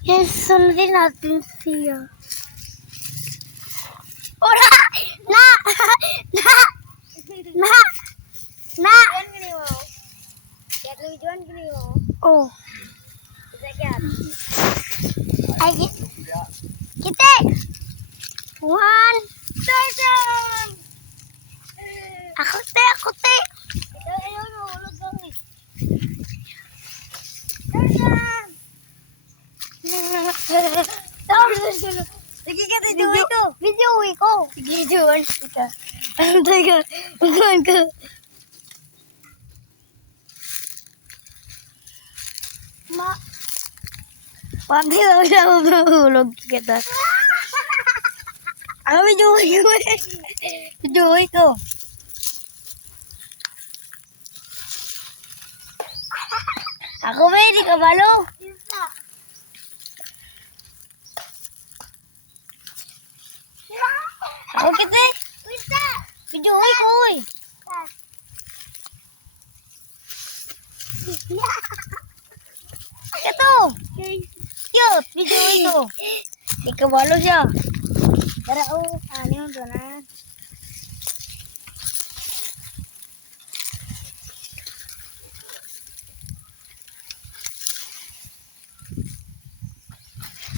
Yes, sundin natin siya. Ora! Na! Na! Na! Na! Juan gini mo. Kaya lu Juan gini mo. Oh. Bisa kaya. Ay, kita! One! Tarzan! Ako te! Ito ayaw mo. Ulog lang eh. Tarzan! Tarzan! Sige ka tayo ito. Video ko. Sige, Juan. Ika. Antay ka. Juan ka. Pati lang siya mahulog kita. Ako video ko eh. Video ko. Ako ba hindi ka balo? Isa. Ako kita. Isa. Video ko eh. Ito. Cute. Video ko. Hindi ka balo siya. Tara ano yung doon na.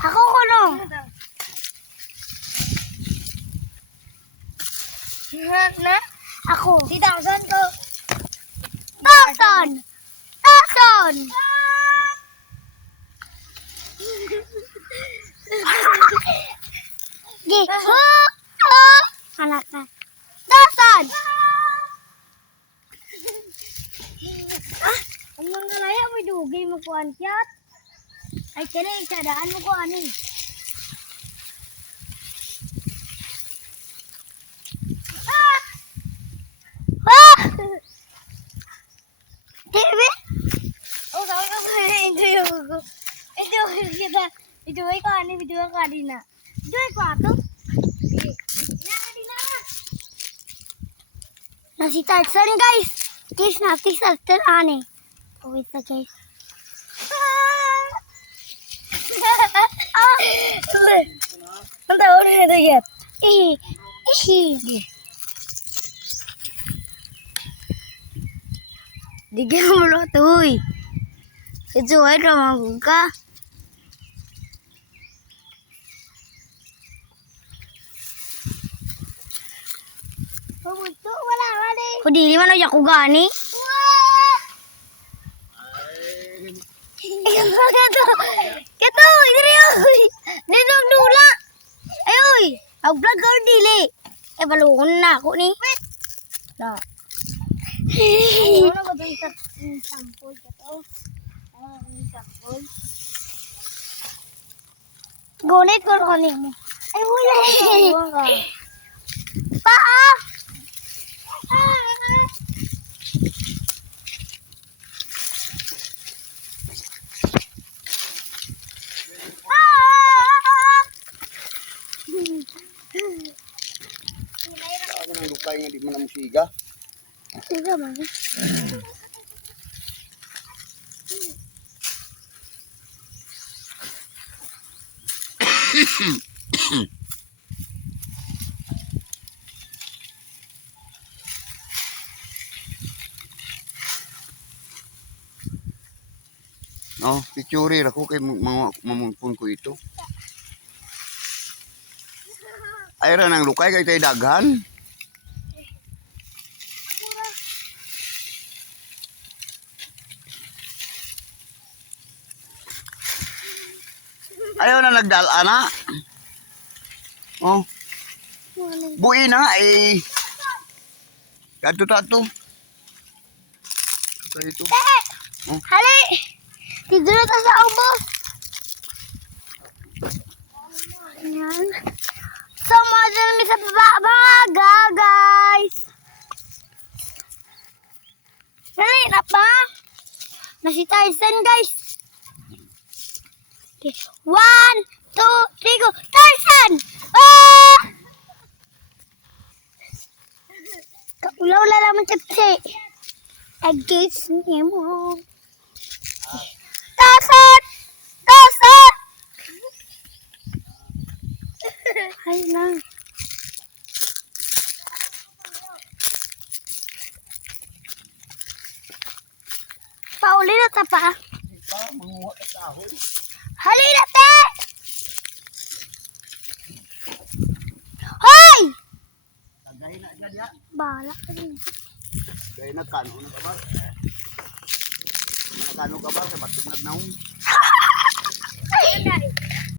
Ako ko no. Na? Ako. Si Tarzan ko. Tarzan! Tarzan! Gi. Anak ka. Tarzan! Ang mga laya mo dugay mo kuan kiyat. Ay kaya isadaan mo ko ani. TV? Oh, sabi ko ito yung ko. Ito kita. Ito ay ko ani video ka din na. Ito ay ko ato. Na si Tarzan guys. Guys na si Tarzan ane. Wait na guys. Ang tawag na ito yat. Di ka mo lo tuy. Ito ay ramang ka. Pumuto wala wala. Kung di man ako gani. Kato, diri oy. Dito dula. Ayoy, ang vlog ko dili. Eh balungon na ako ni. Na. Ano ba ito yung sample ka to? Yung sample. Gunit ko ko ni mo. Ay wala. Pa. Ano nang lukay nga di mo na musiga? Sige man. No, picture ako kay mamulpon ko ito. Ay ra nang lukay kay tay daghan. Ayaw na nagdala na. Oh. Buhi na nga eh. Tato. Ito. Hali. Tiduro ta sa ubos. Ayan. So, model mi sa baba, guys. Hali, na pa. Na si Tarzan, guys. Okay. 1, 2, 3, go. Tarzan! Ah! Kaulaw-ula naman tipsi. Against niya mo. Tarzan! Tarzan! Ay lang. Pauli na ta pa. Ito, manguha ka kahoy. Halina te! Hoy! Tagay na na diya. Bala ka rin. Gaya na kano na kabal. Kano kabal, sa batik na naong. Ay,